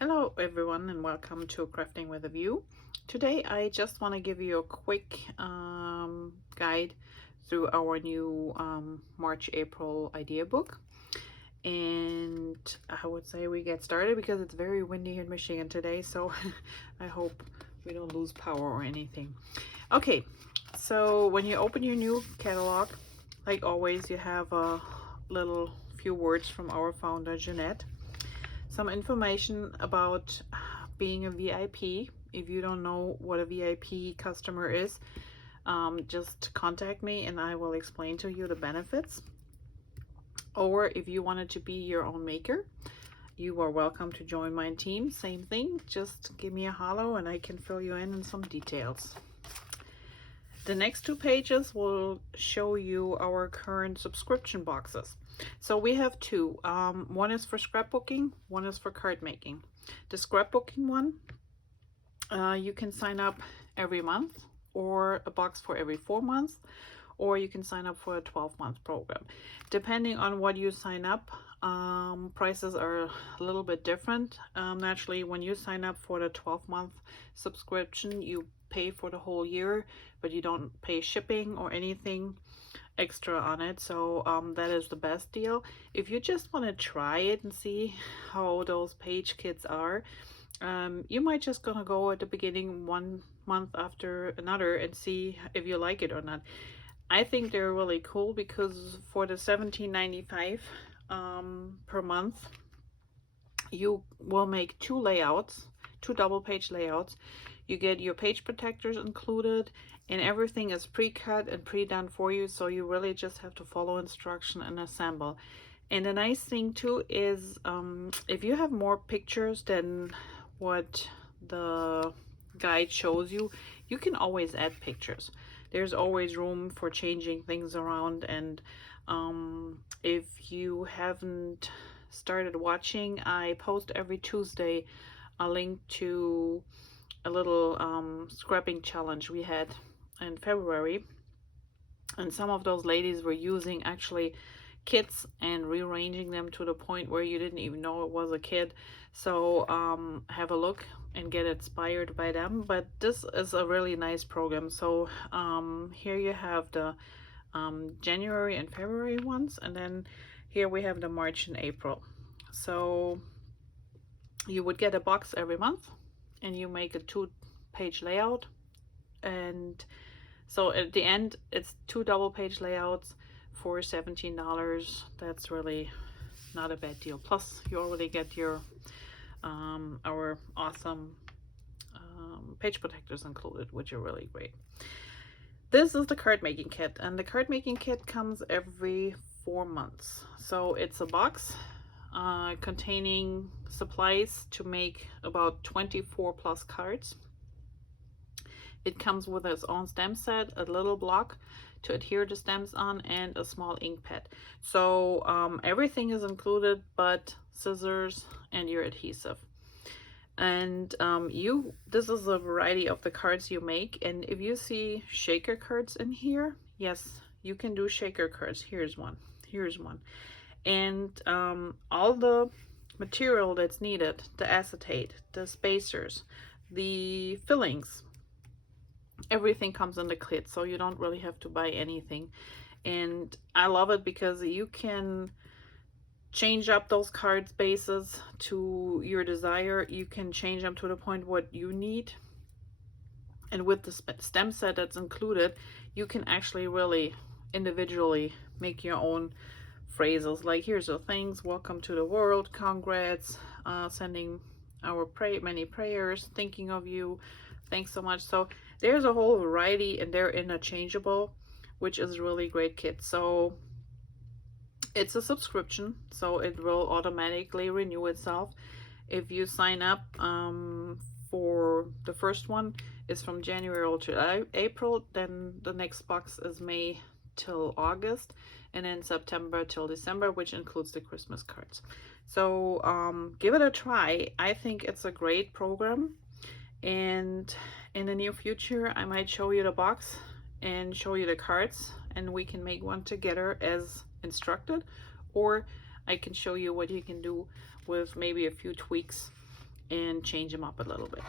Hello everyone and welcome to Crafting with a View. Today I just want to give you a quick guide through our new March-April idea book. And I would say we get started because it's very windy in Michigan today, so I hope we don't lose power or anything. Okay, so when you open your new catalog, like always, you have a little few words from our founder Jeanette. Some information about being a VIP. If you don't know what a VIP customer is, just contact me and I will explain to you the benefits. Or if you wanted to be your own maker, you are welcome to join my team. Same thing, just give me a hollow and I can fill you in some details. The next two pages will show you our current subscription boxes. So we have two. One is for scrapbooking, one is for card making. The scrapbooking one, you can sign up every month, or a box for every 4 months, or you can sign up for a 12-month program. Depending on what you sign up, prices are a little bit different. Naturally, when you sign up for the 12-month subscription, you pay for the whole year, but you don't pay shipping or anything extra on it. So that is the best deal. If you just want to try it and see how those page kits are, you might just gonna go at the beginning 1 month after another and see if you like it or not. I think they're really cool because for the $17.95 per month, you will make two layouts, two double page layouts. You get your page protectors included, and everything is pre-cut and pre-done for you, so you really just have to follow instruction and assemble. And the nice thing too is if you have more pictures than what the guide shows you, you can always add pictures. There's always room for changing things around. And if you haven't started watching, I post every Tuesday a link to a little scrapping challenge we had in February, and some of those ladies were using actually kits and rearranging them to the point where you didn't even know it was a kit. So have a look and get inspired by them. But this is a really nice program. So here you have the January and February ones, and then here we have the March and April. So you would get a box every month and you make a 2-page layout, and so at the end it's 2 double page layouts for $17. That's really not a bad deal. Plus you already get your our awesome page protectors included, which are really great. This is the card making kit, and the card making kit comes every 4 months. So it's a box containing supplies to make about 24 plus cards. It comes with its own stamp set, a little block to adhere the stamps on, and a small ink pad. So everything is included but scissors and your adhesive. And this is a variety of the cards you make. And if you see shaker cards in here, yes, you can do shaker cards. Here's one. And all the material that's needed, the acetate, the spacers, the fillings, everything comes in the kit, so you don't really have to buy anything. And I love it because you can change up those card bases to your desire. You can change them to the point what you need, and with the stem set that's included, you can actually really individually make your own phrases. Like, here's the things: welcome to the world, congrats, sending our many prayers, thinking of you, thanks so much. So there's a whole variety, and they're interchangeable, which is really great kit. So it's a subscription, so it will automatically renew itself. If you sign up for the first one is from January to April, then the next box is May till August, and then September till December, which includes the Christmas cards. So give it a try. I think it's a great program, and in the near future I might show you the box and show you the cards, and we can make one together as instructed, or I can show you what you can do with maybe a few tweaks and change them up a little bit.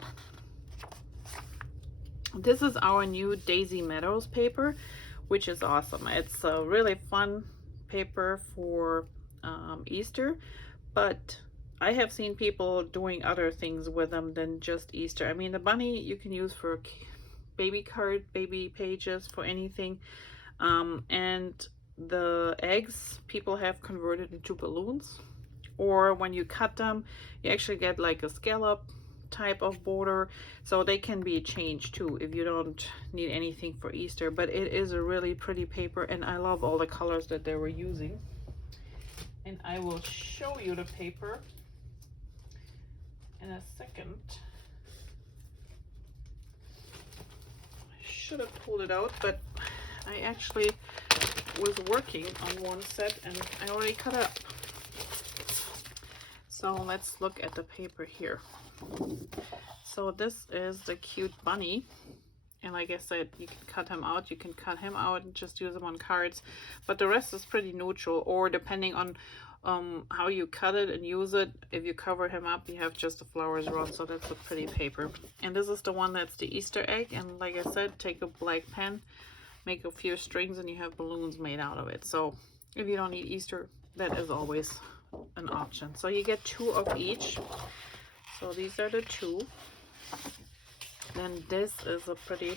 This is our new Daisy Meadows paper, which is awesome. It's a really fun paper for Easter, but I have seen people doing other things with them than just Easter. I mean, the bunny you can use for baby card, baby pages, for anything. And the eggs people have converted into balloons. Or when you cut them, you actually get like a scallop type of border, so they can be changed too if you don't need anything for Easter. But it is a really pretty paper, and I love all the colors that they were using. And I will show you the paper in a second. I should have pulled it out, but I actually was working on one set and I already cut it up. So let's look at the paper here. So this is the cute bunny, and like I said, you can cut him out, and just use them on cards, but the rest is pretty neutral, or depending on how you cut it and use it. If you cover him up, you have just the flowers around, so that's a pretty paper. And this is the one that's the Easter egg, and like I said, take a black pen, make a few strings, and you have balloons made out of it. So if you don't need Easter, that is always an option. So you get 2 of each. So these are the 2. Then this is a pretty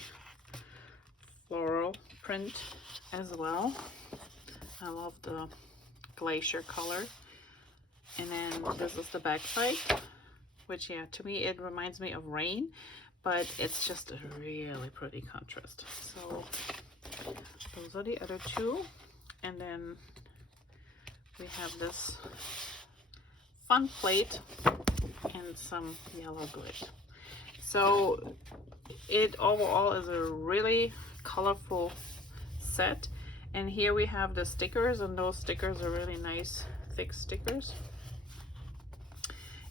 floral print as well. I love the glacier color. And then this is the back side, which, yeah, to me it reminds me of rain, but it's just a really pretty contrast. So those are the other 2. And then we have this fun plate and some yellow grit. So it overall is a really colorful set. And here we have the stickers, and those stickers are really nice thick stickers.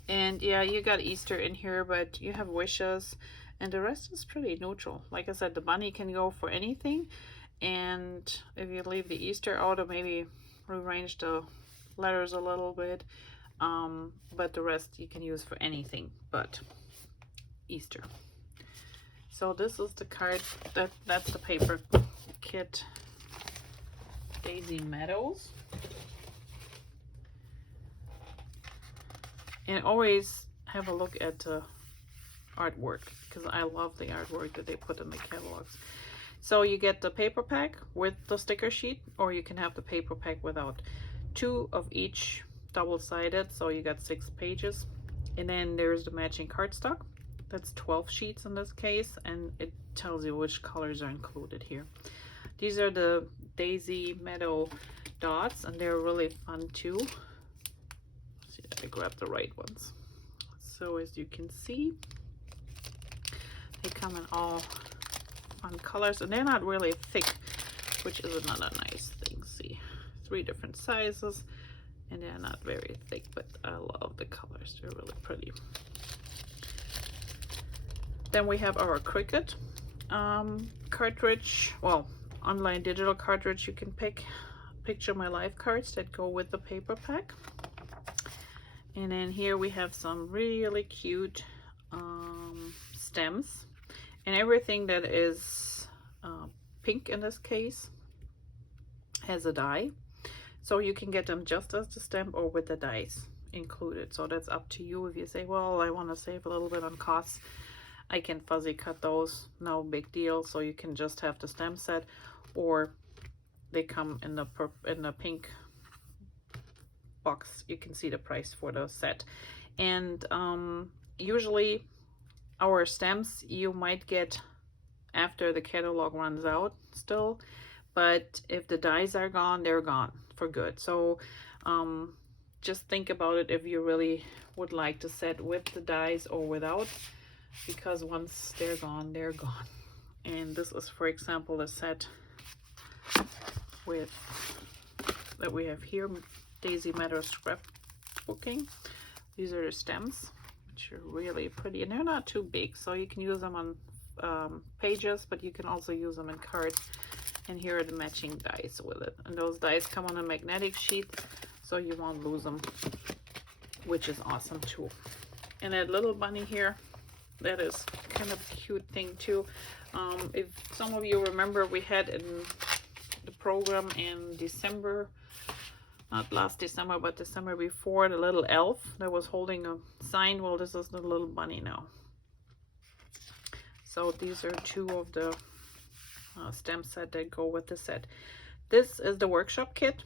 And yeah, you got Easter in here, but you have wishes, and the rest is pretty neutral. Like I said, the bunny can go for anything, and if you leave the Easter out, or maybe rearrange the letters a little bit, but the rest you can use for anything but Easter. So this is the card, that's the paper kit, Daisy Meadows. And always have a look at the artwork, because I love the artwork that they put in the catalogs. So you get the paper pack with the sticker sheet, or you can have the paper pack without. 2 of each, double-sided, so you got 6 pages. And then there's the matching cardstock. That's 12 sheets in this case, and it tells you which colors are included here. These are the Daisy Meadow dots, and they're really fun too. Let's see if I grab the right ones. So as you can see, they come in all fun colors, and they're not really thick, which is another nice thing. See, 3 different sizes, and they're not very thick, but I love the colors. They're really pretty. Then we have our Cricut cartridge, well, online digital cartridge. You can pick Picture My Life cards that go with the paper pack. And then here we have some really cute stems, and everything that is pink in this case has a die. So you can get them just as the stem or with the dies included. So that's up to you. If you say, well, I want to save a little bit on costs, I can fuzzy cut those, no big deal. So you can just have the stem set, or they come in the pink box. You can see the price for the set. And usually our stems you might get after the catalog runs out still, but if the dies are gone, they're gone for good. So just think about it if you really would like to set with the dies or without, because once they're gone, they're gone. And this is, for example, a set with that we have here, Daisy Meadows scrapbooking. These are the stems, which are really pretty, and they're not too big, so you can use them on pages, but you can also use them in cards. And here are the matching dies with it, and those dies come on a magnetic sheet, so you won't lose them, which is awesome too. And that little bunny here, that is kind of a cute thing too. If some of you remember, we had in the program in December, not last December, but December before, the little elf that was holding a sign. Well, this is the little bunny now. So these are two of the stem set that go with the set. This is the workshop kit,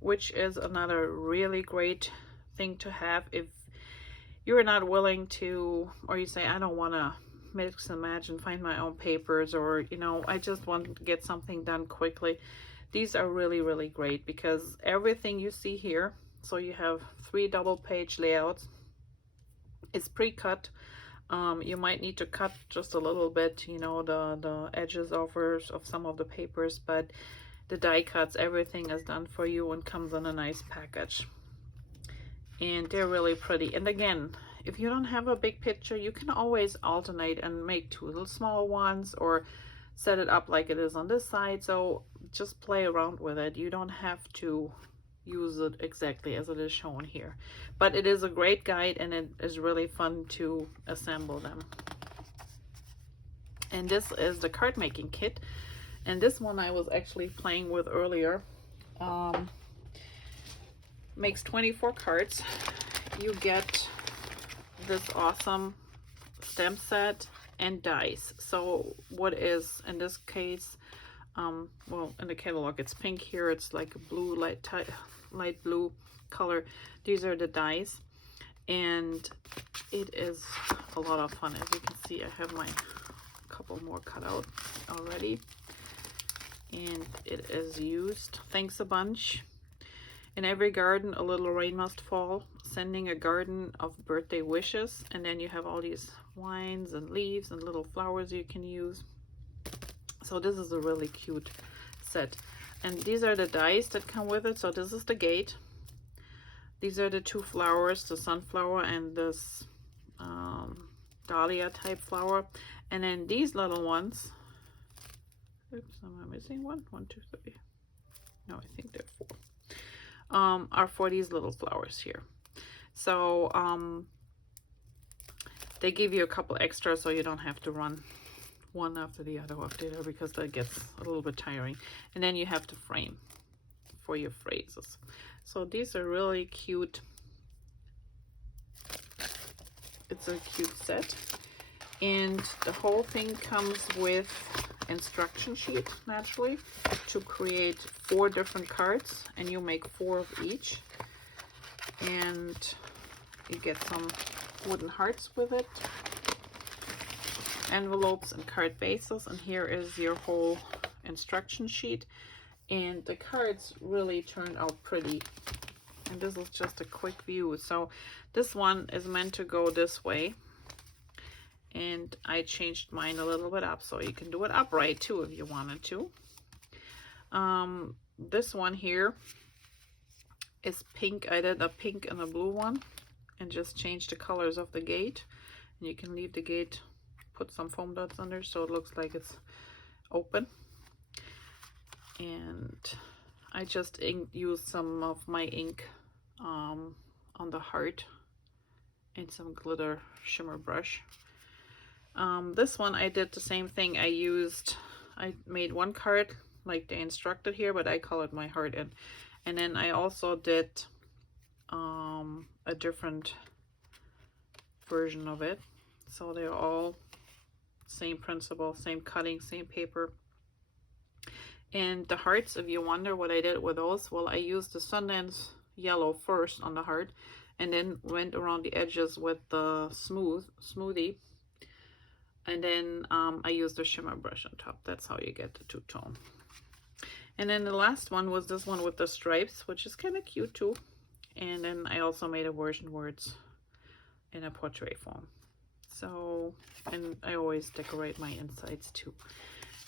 which is another really great thing to have if you're not willing to, or you say, I don't want to mix and match and find my own papers, or, you know, I just want to get something done quickly. These are really, really great because everything you see here, so you have 3 double page layouts, is pre-cut. You might need to cut just a little bit, you know, the edges of some of the papers, but the die cuts, everything is done for you and comes in a nice package. And they're really pretty. And again, if you don't have a big picture, you can always alternate and make 2 little small ones, or set it up like it is on this side. So just play around with it. You don't have to use it exactly as it is shown here, but it is a great guide and it is really fun to assemble them. And this is the card making kit, and this one I was actually playing with earlier. Makes 24 cards. You get this awesome stem set and dice. So what is in this case, well, in the catalog it's pink. Here it's like a blue, light blue color. These are the dice, and it is a lot of fun. As you can see, I have my couple more cut out already, and it is used. Thanks a bunch. In every garden a little rain must fall, sending a garden of birthday wishes. And then you have all these vines and leaves and little flowers you can use. So this is a really cute set. And these are the dice that come with it. So this is the gate. These are the 2 flowers, the sunflower and this dahlia type flower. And then these little ones, oops, am I missing one? 1, 2, 3. No, I think they're 4. Are for these little flowers here. So they give you a couple extra, so you don't have to run one after the other because that gets a little bit tiring. And then you have to frame for your phrases. So these are really cute. It's a cute set, and the whole thing comes with instruction sheet naturally to create 4 different cards, and you make 4 of each, and you get some wooden hearts with it, envelopes and card bases. And here is your whole instruction sheet, and the cards really turned out pretty. And this is just a quick view. So this one is meant to go this way, and I changed mine a little bit up, so you can do it upright too if you wanted to. This one here is pink. I did a pink and a blue one and just changed the colors of the gate. And you can leave the gate, put some foam dots under so it looks like it's open. And I just used some of my ink on the heart and some glitter shimmer brush. This one I did the same thing. I made 1 card like they instructed here, but I colored my heart in. And then I also did a different version of it. So they're all same principle, same cutting, same paper. And the hearts, if you wonder what I did with those, well, I used the Sundance yellow first on the heart, and then went around the edges with the smoothie. And then I used a shimmer brush on top. That's how you get the 2-tone. And then the last one was this one with the stripes, which is kind of cute too. And then I also made a version where it's in a portrait form. So, and I always decorate my insides too.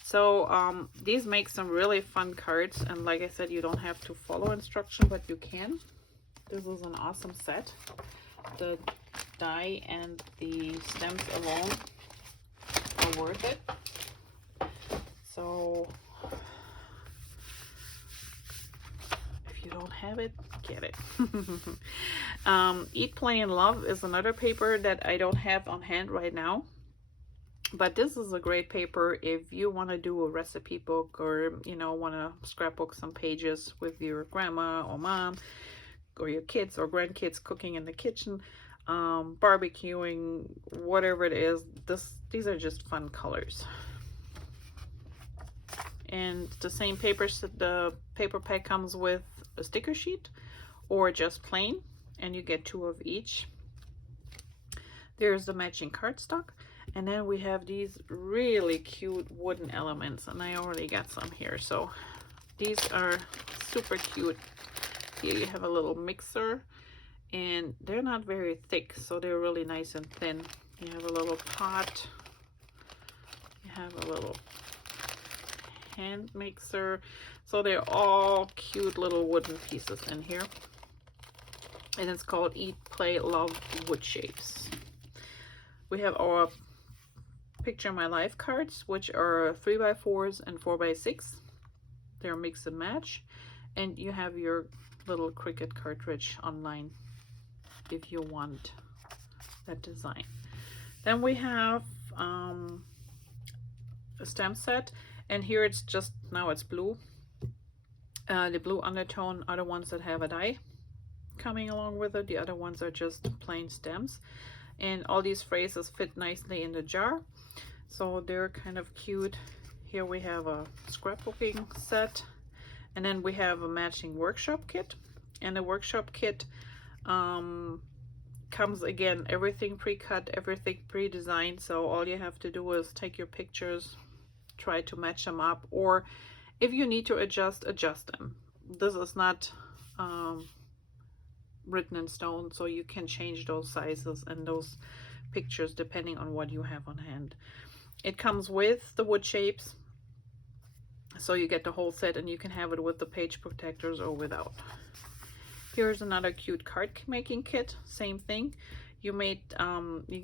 So these make some really fun cards. And like I said, you don't have to follow instruction, but you can. This is an awesome set. The die and the stems alone are worth it. So if you don't have it, get it. Eat, Play, and Love is another paper that I don't have on hand right now. But this is a great paper if you want to do a recipe book, or you know, want to scrapbook some pages with your grandma or mom or your kids or grandkids, cooking in the kitchen, barbecuing, whatever it is. These are just fun colors. And the same papers, the paper pack comes with a sticker sheet or just plain, and you get 2 of each. There's the matching cardstock, and then we have these really cute wooden elements, and I already got some here. So these are super cute. Here you have a little mixer, and they're not very thick, so they're really nice and thin. You have a little pot, you have a little hand mixer, so they're all cute little wooden pieces in here. And it's called Eat, Play, Love Wood Shapes. We have our Picture My Life cards, which are 3x4s and 4x6. They're mix and match, and you have your little Cricut cartridge online if you want that design. Then we have a stamp set, and here it's just, now it's blue. The blue undertone are the ones that have a die coming along with it. The other ones are just plain stamps, and all these phrases fit nicely in the jar, so they're kind of cute. Here we have a scrapbooking set, and then we have a matching workshop kit. And the workshop kit comes, again, everything pre-cut, everything pre-designed, so all you have to do is take your pictures, try to match them up, or if you need to adjust them. This is not written in stone, so you can change those sizes and those pictures depending on what you have on hand. It comes with the wood shapes, so you get the whole set, and you can have it with the page protectors or without. Here's another cute card making kit. Same thing. You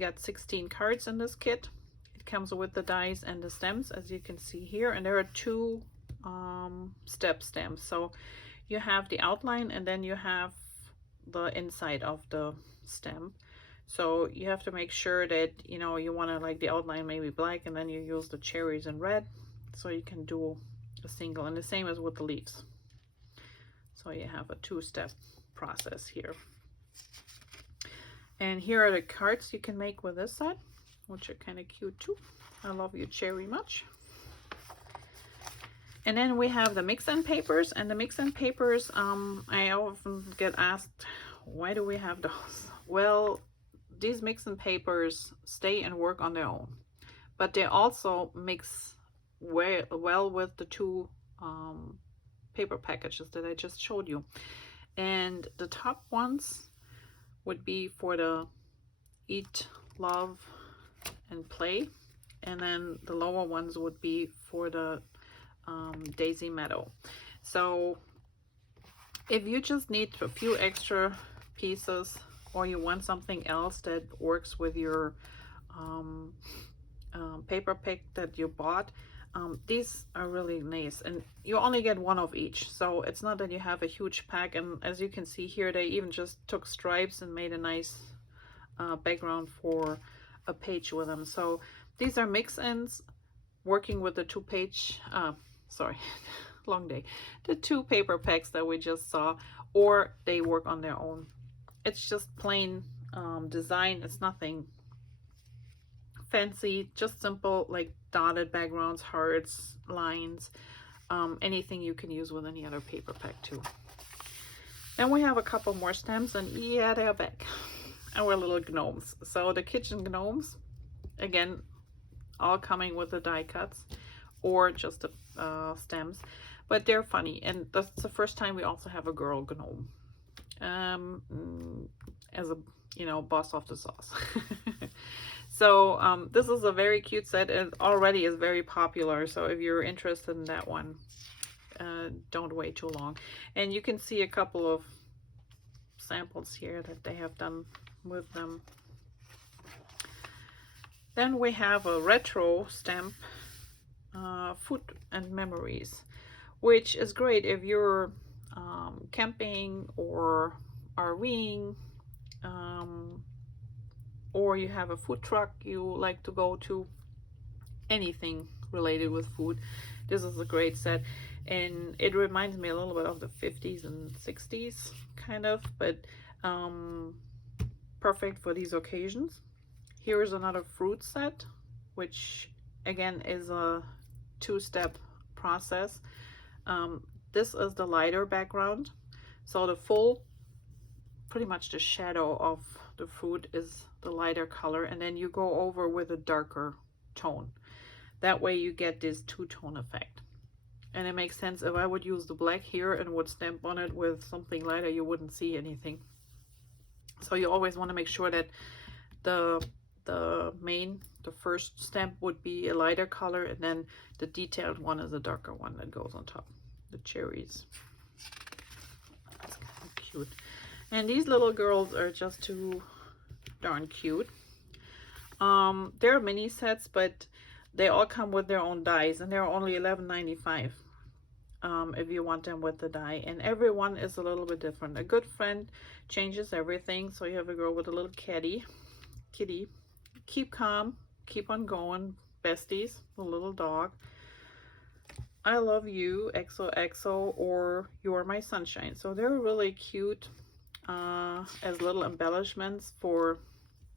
got 16 cards in this kit. It comes with the dies and the stems, as you can see here, and there are 2 step stamps. So you have the outline, and then you have the inside of the stamp. So you have to make sure that, you know, you want to, like, the outline maybe black, and then you use the cherries in red, so you can do a single. And the same as with the leaves, so you have a 2-step process here. And here are the cards you can make with this side, which are kind of cute too. I love you cherry much. And then we have the mix-in papers, and the mix-in papers, I often get asked, why do we have those? Well, these mix-in papers stay and work on their own, but they also mix well with the 2 paper packages that I just showed you. And the top ones would be for the Eat, Love, and Play, and then the lower ones would be for the Daisy Meadow. So if you just need a few extra pieces, or you want something else that works with your paper pick that you bought, these are really nice, and you only get 1 of each, so it's not that you have a huge pack. And as you can see here, they even just took stripes and made a nice background for a page with them. So these are mix-ins working with the 2 page long day, the 2 paper packs that we just saw, or they work on their own. It's just plain design. It's nothing fancy, just simple, like dotted backgrounds, hearts, lines, anything you can use with any other paper pack too. Then we have a couple more stems, and yeah, they're back, our little gnomes. So the kitchen gnomes, again, all coming with the die cuts or just the stems, but they're funny, and that's the first time we also have a girl gnome as a, you know, boss of the sauce. So this is a very cute set, and already is very popular, so if you're interested in that one, don't wait too long. And you can see a couple of samples here that they have done with them. Then we have a retro stamp, Food and Memories, which is great if you're camping or RVing, or you have a food truck you like to go to, anything related with food. This is a great set, and it reminds me a little bit of the 50s and 60s kind of, but perfect for these occasions. Here is another fruit set, which again is a two-step process. This is the lighter background, so the full, pretty much the shadow of the fruit is the lighter color, and then you go over with a darker tone. That way you get this two-tone effect. And it makes sense. If I would use the black here and would stamp on it with something lighter, you wouldn't see anything. So you always want to make sure that the first stamp would be a lighter color, and then the detailed one is a darker one that goes on top. The cherries. That's kind of cute. And these little girls are just too darn cute. They're mini sets, but they all come with their own dies, and they're only $11.95 if you want them with the die. And every one is a little bit different. A good friend changes everything. So you have a girl with a little kitty. Keep calm, keep on going, besties, a little dog. I love you, XOXO, or you're my sunshine. So they're really cute as little embellishments for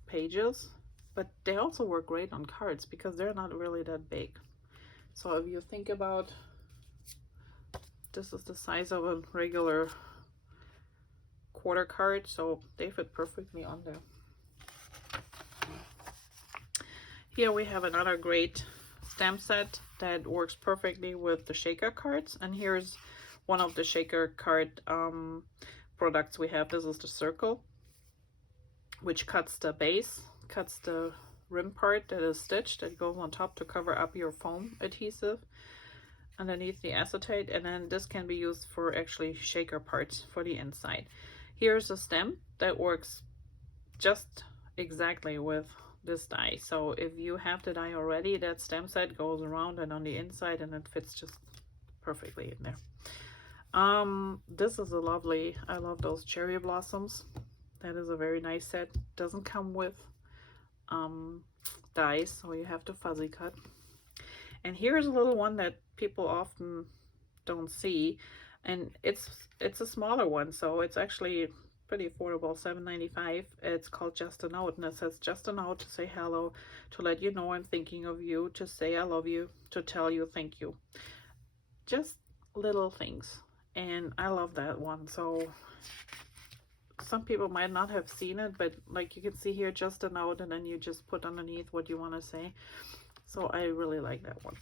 pages, but they also work great on cards because they're not really that big. So if you think about, this is the size of a regular quarter card, so they fit perfectly on there. Here we have another great stamp set that works perfectly with the shaker cards, and here's one of the shaker card products we have. This is the circle, which cuts the base, cuts the rim part that is stitched, that goes on top to cover up your foam adhesive underneath the acetate, and then this can be used for actually shaker parts for the inside. Here's a stem that works just exactly with this die. So if you have the die already, that stem set goes around and on the inside, and it fits just perfectly in there. This is a lovely, I love those cherry blossoms. That is a very nice set. Doesn't come with dies, so you have to fuzzy cut. And here's a little one that people often don't see, and it's a smaller one, so it's actually pretty affordable, $7.95. It's called Just a Note, and it says just a note to say hello, to let you know I'm thinking of you, to say I love you, to tell you thank you. Just little things, and I love that one. So some people might not have seen it, but like you can see here, just a note, and then you just put underneath what you want to say. So I really like that one.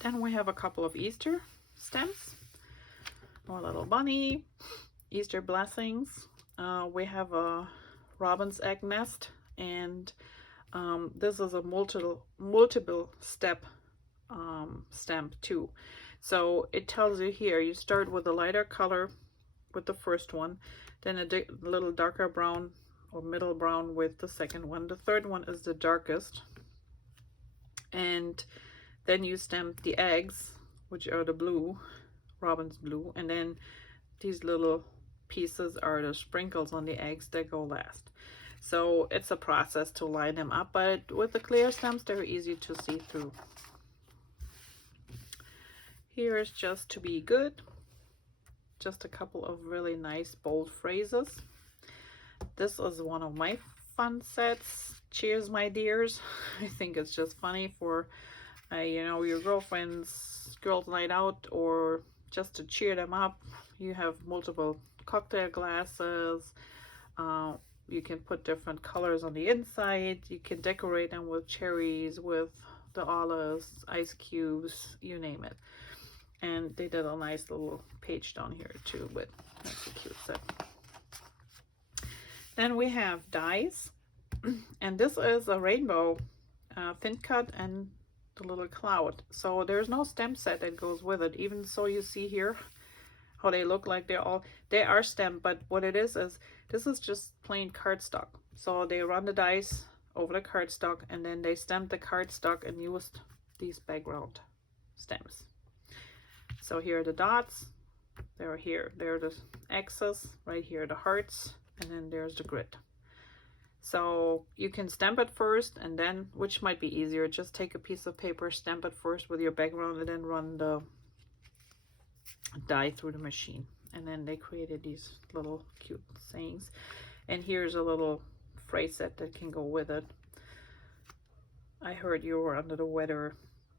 Then we have a couple of Easter stamps. More little bunny, Easter blessings. We have a robin's egg nest, and this is a multiple step stamp too. So it tells you here, you start with a lighter color with the first one, then a little darker brown or middle brown with the second one. The third one is the darkest, and then you stamp the eggs, which are the blue, robin's blue, and then these little pieces are the sprinkles on the eggs that go last. So it's a process to line them up, but with the clear stamps, they're easy to see through. Here's Just to Be Good. Just a couple of really nice bold phrases. This is one of my fun sets. Cheers, my dears. I think it's just funny for you know, your girlfriend's girls' night out, or just to cheer them up. You have multiple cocktail glasses. You can put different colors on the inside. You can decorate them with cherries, with the olives, ice cubes, you name it. And they did a nice little page down here too, but that's a cute set. Then we have dies, and this is a rainbow thin cut and the little cloud. So there's no stamp set that goes with it. Even so, you see here how they look like they are stamped, but what it is this is just plain cardstock. So they run the dice over the cardstock, and then they stamp the cardstock and used these background stamps. So here are the dots, They're here. They're the X's, right here the hearts, and then there's the grid. So you can stamp it first, and then, which might be easier, just take a piece of paper, stamp it first with your background, and then run the die through the machine. And then they created these little cute sayings. And here's a little phrase set that can go with it. I heard you were under the weather.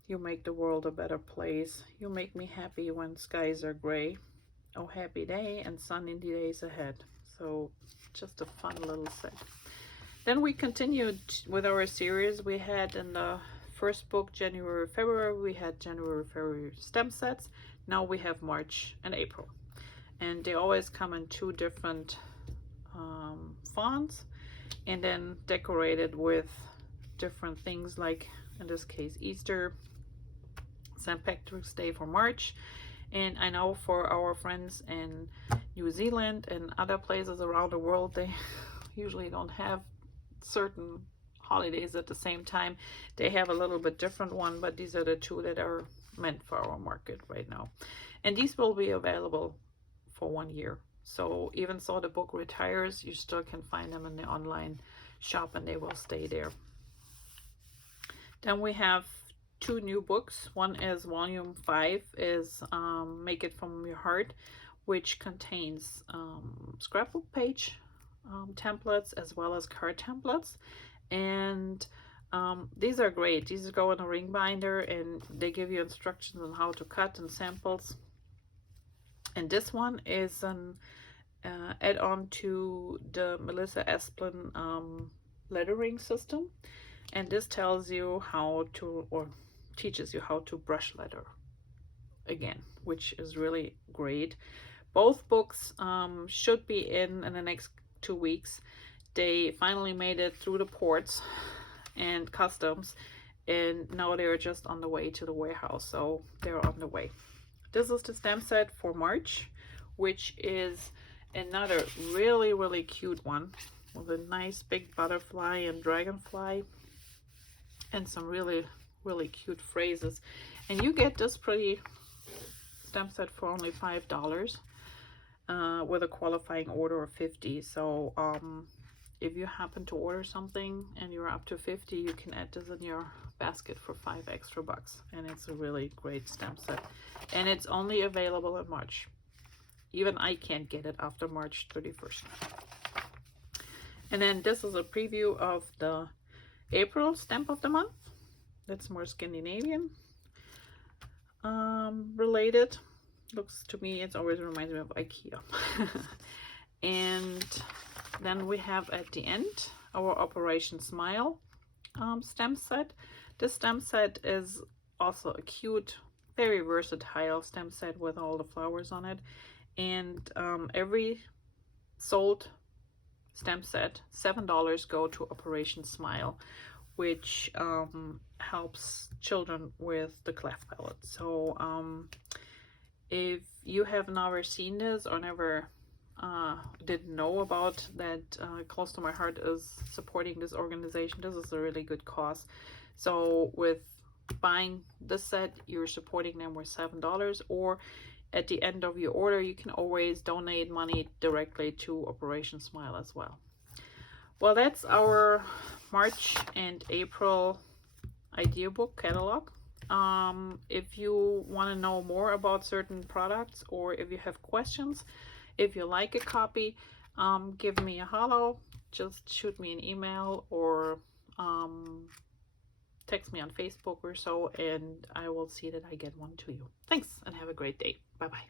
You make the world a better place. You make me happy when skies are gray. Oh, happy day and sunny days ahead. So just a fun little set. Then we continued with our series. We had in the first book, January, February, we had January, February stamp sets. Now we have March and April. And they always come in two different fonts, and then decorated with different things, like in this case Easter, St. Patrick's Day for March. And I know for our friends in New Zealand and other places around the world, they usually don't have certain holidays at the same time. They have a little bit different one, but these are the two that are meant for our market right now. And these will be available for 1 year. So even so the book retires, you still can find them in the online shop and they will stay there. Then we have two new books. One is volume 5 is Make It From Your Heart, which contains scrapbook page templates as well as card templates. And these are great. These go in a ring binder and they give you instructions on how to cut and samples. And this one is an add-on to the Melissa Esplin lettering system. And this tells you how to, or teaches you how to brush letter again, which is really great. Both books should be in the next 2 weeks. They finally made it through the ports and customs, and now they're just on the way to the warehouse, so they're on the way. This is the stamp set for March, which is another really, really cute one with a nice big butterfly and dragonfly and some really, really cute phrases. And you get this pretty stamp set for only $5 with a qualifying order of 50. So if you happen to order something and you're up to 50, you can add this in your basket for $5 extra. And it's a really great stamp set. And it's only available in March. Even I can't get it after March 31st. And then this is a preview of the April stamp of the month. That's more Scandinavian related. Looks to me, it always reminds me of IKEA. And then we have at the end our Operation Smile stamp set. This stamp set is also a cute, very versatile stamp set with all the flowers on it. And every sold stamp set, $7 go to Operation Smile, which helps children with the cleft palate. So if you have never seen this or never didn't know about that, Close to My Heart is supporting this organization. This is a really good cause. So with buying this set, you're supporting them with $7, or at the end of your order, you can always donate money directly to Operation Smile as well. Well, that's our March and April idea book catalog. If you want to know more about certain products, or if you have questions, if you like a copy, give me a holler. Just shoot me an email or text me on Facebook or so, and I will see that I get one to you. Thanks, and have a great day. Bye-bye.